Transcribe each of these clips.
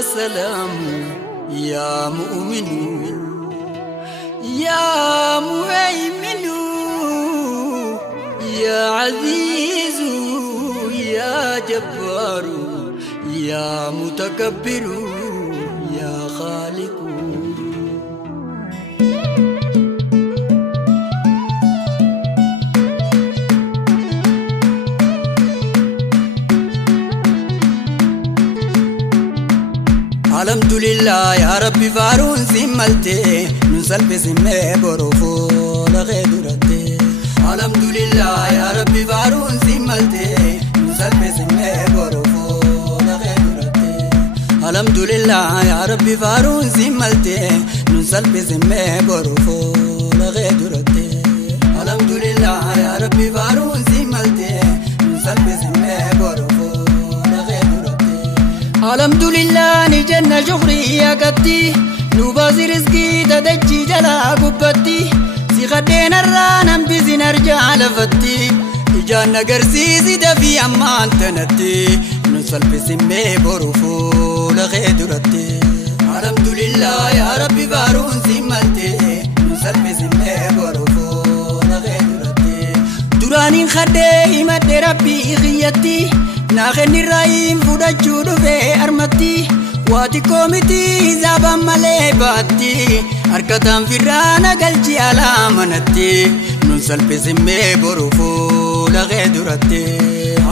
سلام يا مؤمن يا مهيمن يا عزيز يا جبار يا متكبر يا خالق الحمد لله يا ربي فارون سملتي نسلب سمي بروفو لغيدرتي الحمد لله يا ربي فارون سملتي نسلب سمي بروفو لغيدرتي الحمد لله يا ربي فارون سملتي نسلب سمي بروفو لغيدرتي الحمد لله يا ربي فارون سملتي نسلب سمي بروفو الحمد لله نجنا شكري يا قدي نبازي رزقي تدجي جلا قبتي سيغدين الرانم بزي نرجع لفتي إجانا قرسيسي دفي أمان تنتي نسل بسمي بروفو لغيدرتي الحمد لله يا ربي بارون سمالتي نسل بسمي بروفو لغيدرتي دراني خدي مدي ربي خيتي ناخني رايم فوداچو دوفه ارمتي واتي كوميتي زابا مالي باتي اركتام فرانا قلجي على منتي نسل بسمي بروفو لغيدرتي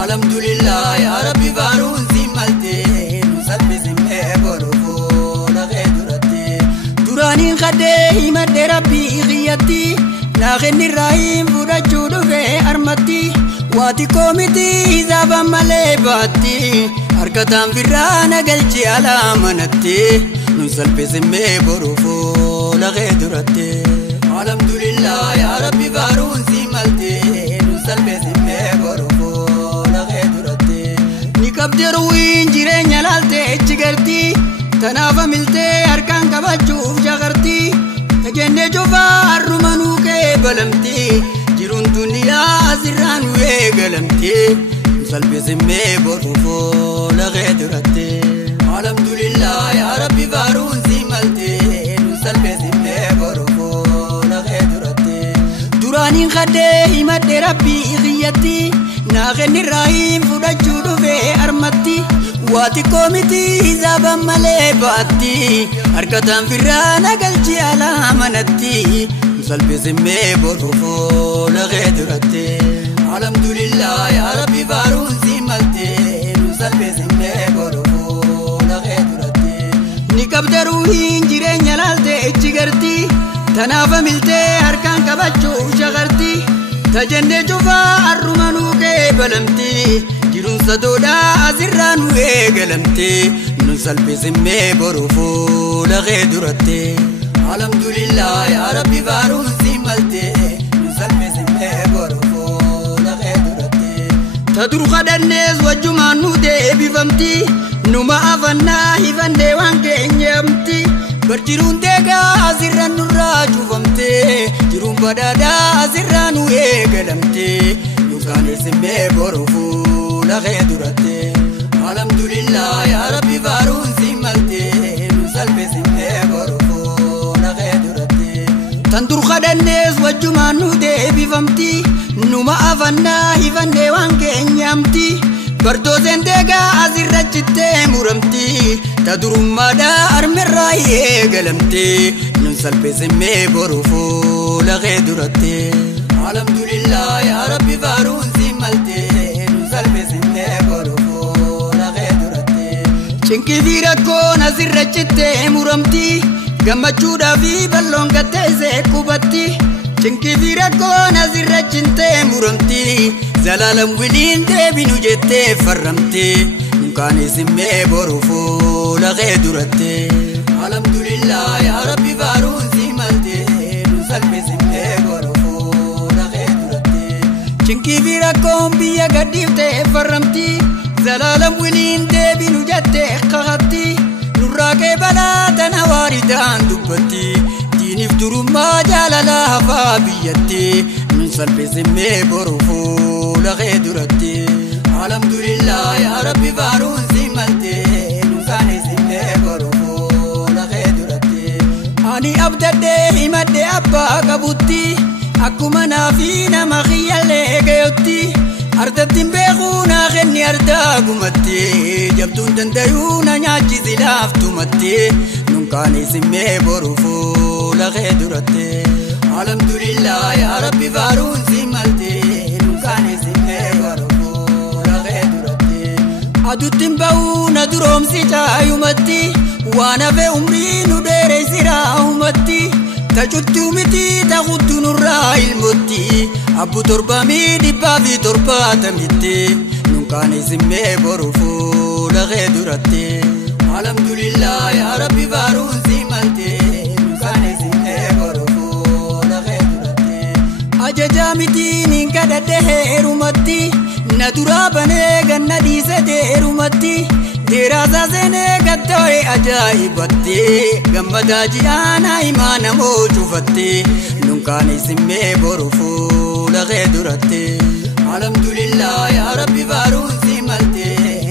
الحمد لله يا ربي بارون سمالتي نسل بسمي بروفو لغيدرتي دراني خدي مدي ربي غيتي ناخني رايم فوداچو دوفه ارمتي واتي كوميتي زابا مالي باتي اركتام فرانا قلجي على منتي نسل بسمي بروفو لغيدرتي الحمد لله يا ربي بارون سمالتي نسل بسمي بروفو لغيدرتي نكبدر وين جيرين يلالتي اتشغرتي تنافا ملتي اركان كباچوف جغرتي تجنة جوفا الرمانو كي بلمتي جيرون دنيا زران ويقلمتي نسل بسمي بروفو لغيدرتي الحمد لله يا ربي بارون سمالتي نسل بسمي بروفو لغيدرتي دراني خدي مدي ربي غيتي ناغني رايم فوداچو دوفه ارمتي واتي كوميتي زابا مالي باتي اركتام فرانا قلجي على منتي نسل بسمي بروفو لغيدرتي الحمد لله يا ربي بارون سمالتي نسل بسمي بروفو لغيدرتي نكبدر وين جيرين يلالتي اتشغرتي تنافا ملتي اركان كباچو شغرتي تجنة جوفا الرمانو كي بلمتي جيرون سدودا ازران ويقلمتي نسل بسمي بروفو لغيدرتي الحمد لله يا ربي بارون سمالتي نسل بسمي بروفو لغيدرتي تدرو خدنيز وجمان نودي بفمتي نما افنا هفندي وانكي نيمتي برجرون ديغا ازران نراجو فمتي جيرون بدادا ازران ويقلمتي نسل بسمي بروفو لغيدرتي الحمد لله يا ربي بارون سمالتي نسل بسمي بروفو لغيدرتي تندر خدنيز وجمان نودي بفمتي نما افنا هفندي وانكي نيمتي برتوزن ديغا ازرجتي مرمتي تدرم مدى ارمي الراي قلمتي نسل بسمي بروفو لغيدرتي الحمد لله يا ربي بارون سمالتي نسل بسمي بروفو لغيدرتي شنكي في ركون ازرجتي مرمتي gammachuudha fi balloon gateessee qubatti chinqii fi rakkoon asirra cintee muramti zalaalam wiliin deebinu jettee farramti nunkaanis himmee boruufuu laqee duratti alhamdulillah yaa rabbi baaruun si malte nu salphis himmee boruufuu laqee duratti chinqii fi rakkoon biyya gadhiiftee farramti zalaalam wiliin deebinu jettee qaqatti nurraaqee balaa tana waaridaan dubbatti diiniif durummaa jaalala hafaa biyyatti nun salphisimmee boruufuu laqee duratti alhamdulillah yaa rabbi baaruun si malte nun kaanisimmee Ani abdadde himadde abbaa qabutti akkuma naafi nama xiyyalee gayotti ardattiin beekuu naa kenni ardaa gumatti jabduun dandayuu na nyaachisi laaftumatti nunkaanii simmee boru fuula kee duratte alhamdulillah yaa rabbi faaruun si malte nunkaanii simmee boru fuula kee duratte aduttiin ba'uu na duroomsi caayumatti waan hafe umrii nu dheereessiraa humatti tajuttuu miti taqutu nurraa ilmotti abbu torbamii dhibbaa fi torbaatamitti nunkaanii simmee boru fuula kee duratte alhamdulillah yaa rabbi faaruun si malte nunkaanii simmee boru fuula kee duratte ajajaa miti nin kadhadhe heerumatti na duraa banee ganna dhiise deerumatti Deraasa seenee gattoo'ee ajaa'ibattee gammadaa ji'aana imaana moo cufattee nunkaanii simmee boru fuula kee duratte alhamdulillah yaa rabbi faaruun si malte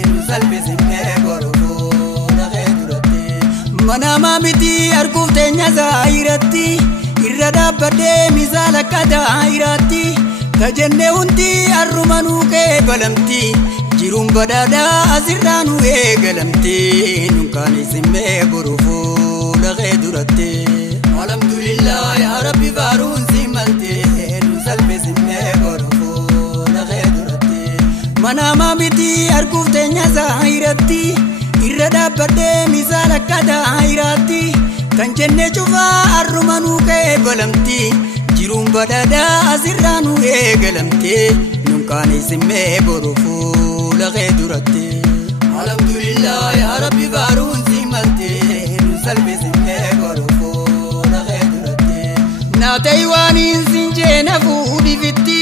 nu salphi simmee boru fuula kee duratte manamaa miti arguuf teenya zaahiratti irra dhaabbadhee misaala akka daahiraatti tajennee hundi arruma nuu kee balamti jiruun badhaadhaa asirraa nu eegalamte nunkaanii simmee boru fuula kee duratte alhamdulillah yaa rabbi faaruun si malte nu salphi simmee boru fuula kee duratte manamaa miti arguuf teenya zaahiratti irra dhaabbadhee misaala akka daahiraatti kan jennee cufaa arruma nuu kee balamti jiruun badhaadhaa asirraa nu eegalamte nunkaanii simmee boru fuula kee duratte alhamdulillah yaa rabbi faaruun si malte nu salphi simmee boru fuula kee duratte naatay waaniin sin jeena fuudhifitti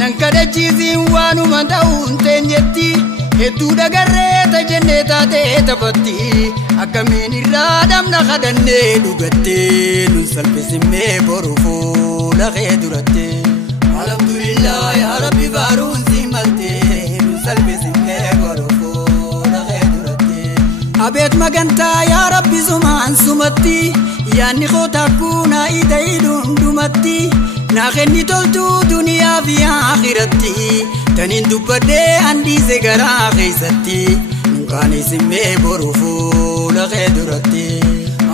nan kadhachiisiin waanuma ta'uun teenyetti hedduu dagarree tajennee taatee taphatti akkamiin irraa dhamna kadhannee dhugatte nu salphi simmee boru fuula kee duratte alhamdulillah yaa rabbi faaruun si malte nu salphi simmee boru fuula kee duratte abeet magantaa yaa rabbi sumaan sumatti yaanni kootakkuu naa ida'ii dhundhumatti naa kenni toltuu duniyaa fi akhiratti taniin dubbadhee handiise garaa keessatti nunkaanii simmee boru fuula kee duratte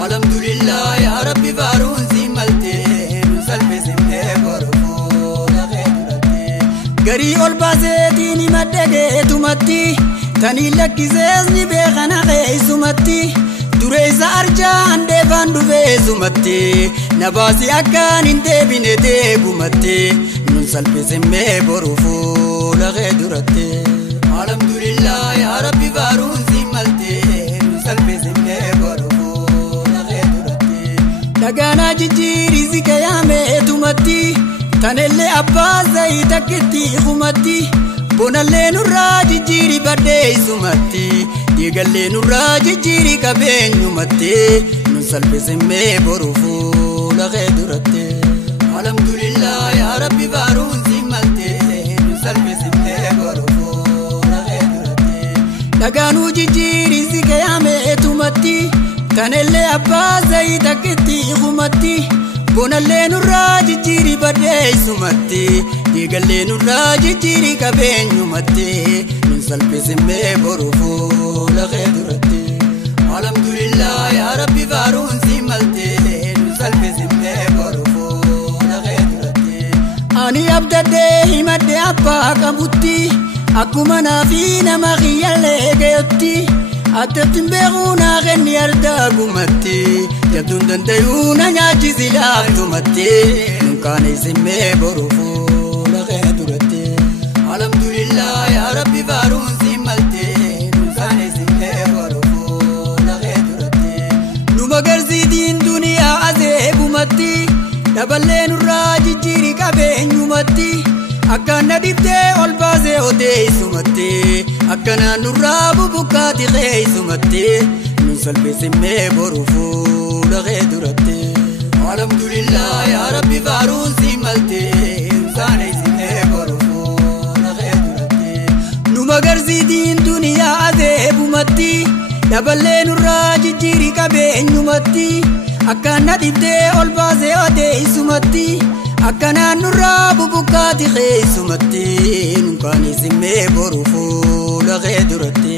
alhamdulillah yaa rabbi faaruun si malte nu salphi simmee boru fuula kee duratte garii ol baaseetiin himadhe geetumatti taniin lakkisees ni beekana keessumatti dureessa arjaa handeefaan dhufeessumatti na baasi akkaan hin deebine deebumatti nun salphi simmee boru fuula kee duratte alhamdulillah yaa rabbi faaruun si malte nun salphi simmee boru fuula kee duratte dhagaanaa jijjiirii si kayaameetumatti tanellee abbaa zayii takkitti humatti bonallee nurraa jijjiirii badheessumatti dhiigallee nurraa jijjiirii qabeenyumatti nun salphi simmee boru fuula kee duratte alhamdulillah yaa rabbi faaruun si malte nun salphi simmee boru fuula kee duratte dhagaanuu jijjiirii si kayaameetumatti tanellee abbaa zayii takkitti humatti bonallee nurraa jijjiirii badheessumatti dhiigallee nurraa jijjiirii qabeenyumatti nun salphi simmee boru fuula kee duratte alhamdulillah yaa rabbi faaruun si malte nun salphi simmee boru fuula kee duratte ani abdadhee himadde abbaa qabutti akkuma naafi nama xiyyalee gayotti addattiin beekuu naa kenni ardaa gumatti jabduun dandayuu na nyaachisi laaftumatti nunkaanii simmee boru fuula kee duratte alhamdulillah yaa rabbi faaruun si malte nunkaanii simmee boru fuula kee duratte nu magarsiitiin duniyaa azeebumatti daballee nurraa jijjiirii qabeenyumatti akkaan na dhiftee ol baasee odeessumatti akkanaan nurraa bubukkaati keessumatti nun salphi simmee boru fuula kee duratte alhamdulillah yaa rabbi faaruun si malte nunkaanii simmee boru fuula kee duratte nu magarsiitiin duniyaa azeebumatti daballee nurraa jijjiirii qabeenyumatti akkana dibdee ol baasee odee isumatti akkanaan nurraa bubukaati keessumatti nunkaan isimee boru fuula kee duratti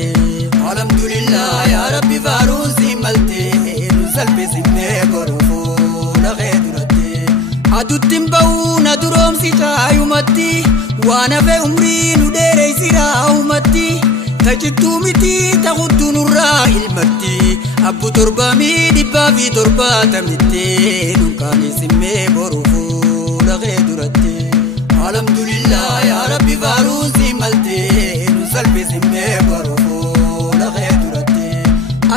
alhamdulillah yaa rabbi faaruun si malte nu salphisimee boru fuula kee duratti aduttiin ba'uu na duroomsi caayumatti waan hafe umrii nu dheereessiraa umatti tajittuu miti taqutu nurraa ilmatti abbu torbamii dhibbaa fi torbaatamitti nunkaan isimee boru fuula kee duratti alhamdulillah yaa rabbi faaruun si malte nu salphisimee boru fuula kee duratti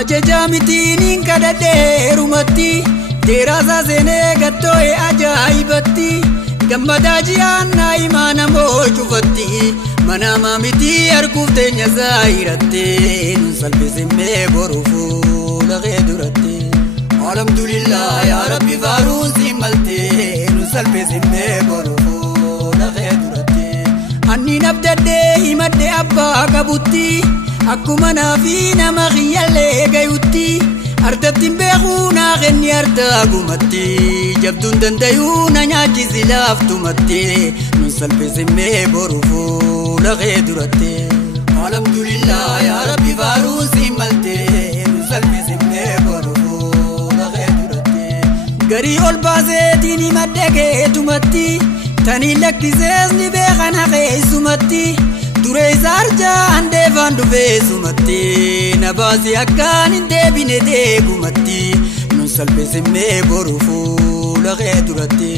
ajajaa mitiin kadhadheerumatti teeraasaa seenee gattoo'e ajaa'ibatti gammadaa ji'aannaa imaana moo cufatti manama miti arguuf teenya zaahiratte nun salphisimee boru fuula kee duratti alhamdulillah yaa rabbi faaruun si malte nun salphisimee boru fuula kee duratti anniin abdaddee himadde abbaa qabutti akkuma naafi nama kiyyallee gayutti ardattiin beekuu naa kenni ardaa gumatti jabduun dandayuu na nyaachisi laaftumatti nun salphisimee boru fuula kee duratti alhamdulillah yaa rabbi faaruun si malte nun salphisimee boru fuula kee duratti garii ol baaseetiin himadde keetumatti tanii lakkisees ni beekana keessumatti duree isaarjaa handeefaan dhufeessumatti na baasii akkaan hin deebine deegumatti nun salphisimee boru fuula kee duratti